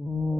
এসো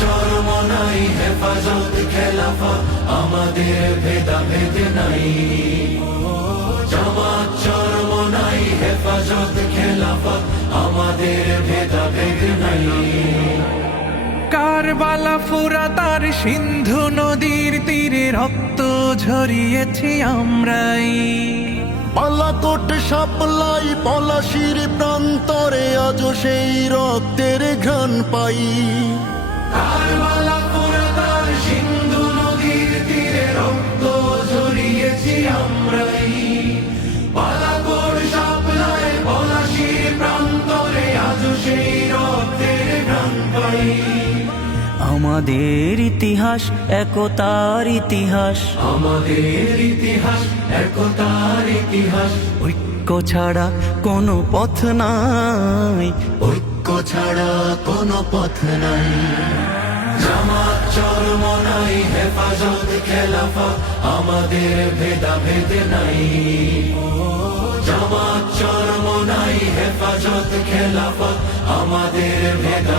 চরমনাই হেফাজত খেলাফা, আমাদের ভেদাভেদ নাই। জামাত চরমনাই হেফাজত খেলাফা, আমাদের ভেদাভেদ নাই। কারবালা ফুরা তার সিন্ধু নদীর তীরে রক্ত ঝরিয়েছি আমরাই। পালাকোট সাপলাই পলাশির প্রান্তরে আজ সেই রক্তের ঘ্রাণ পাই। আমাদের ইতিহাস একতার ইতিহাস। আমাদের ইতিহাস একতার ইতিহাস। ঐক্য ছাড়া কোনো পথ নাই। ঐক্য ছাড়া কোনো পথ নাই। জামাত চরমনাই হেফাজত খেলাফা, আমাদের ভেদাভেদ নাই। জামাত চরমনাই হেফাজত খেলাফা, আমাদের ভেদাভেদ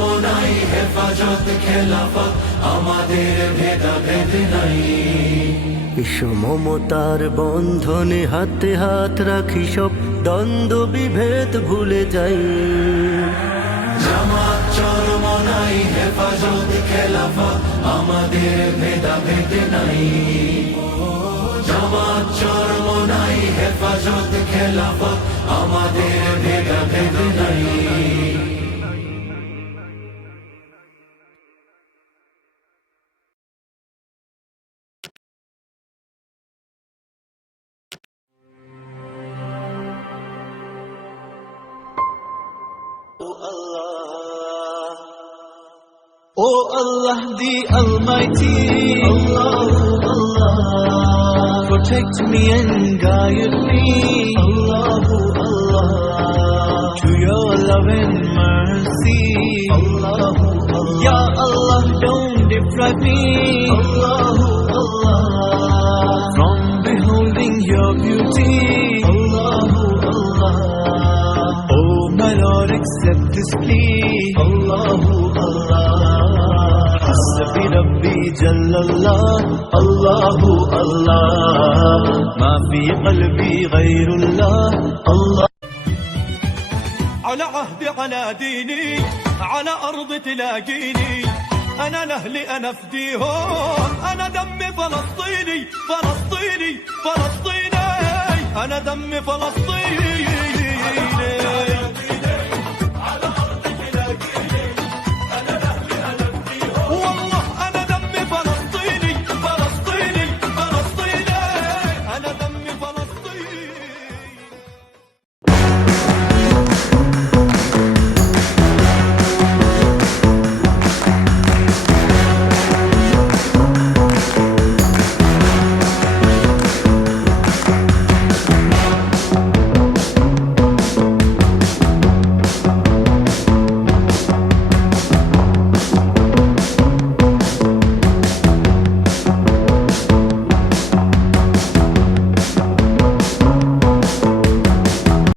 হেফাজত খেলাফা আমাদের ভেদাভেদ নাই। এসো মমতার বন্ধনে হাতে হাত রাখি সব দ্বন্দ্ব বিভেদ ভুলে যাই। জামাত চরমনাই হেফাজত খেলাফা আমাদের ভেদাভেদ নাই। জামাত চরমনাই হেফাজত খেলাফা আমাদের Oh Allah, the Almighty, Allah, Allah, protect me and guide me, Allah, Allah, to your love and mercy, Allah, Allah, Ya Allah, don't deprive me, Allah, Allah, from beholding your beauty, Allah, Allah. Oh my Lord, accept this plea. Hasbi Rabbi Jallallah. Allahu Allah. Ma fi qalbi ghayrullah. Allah. على عهدي على ديني على أرض تلاقيني أنا لأهلي أنا فديهم أنا دمي فلسطيني فلسطيني فلسطيني أنا دمي فلسطيني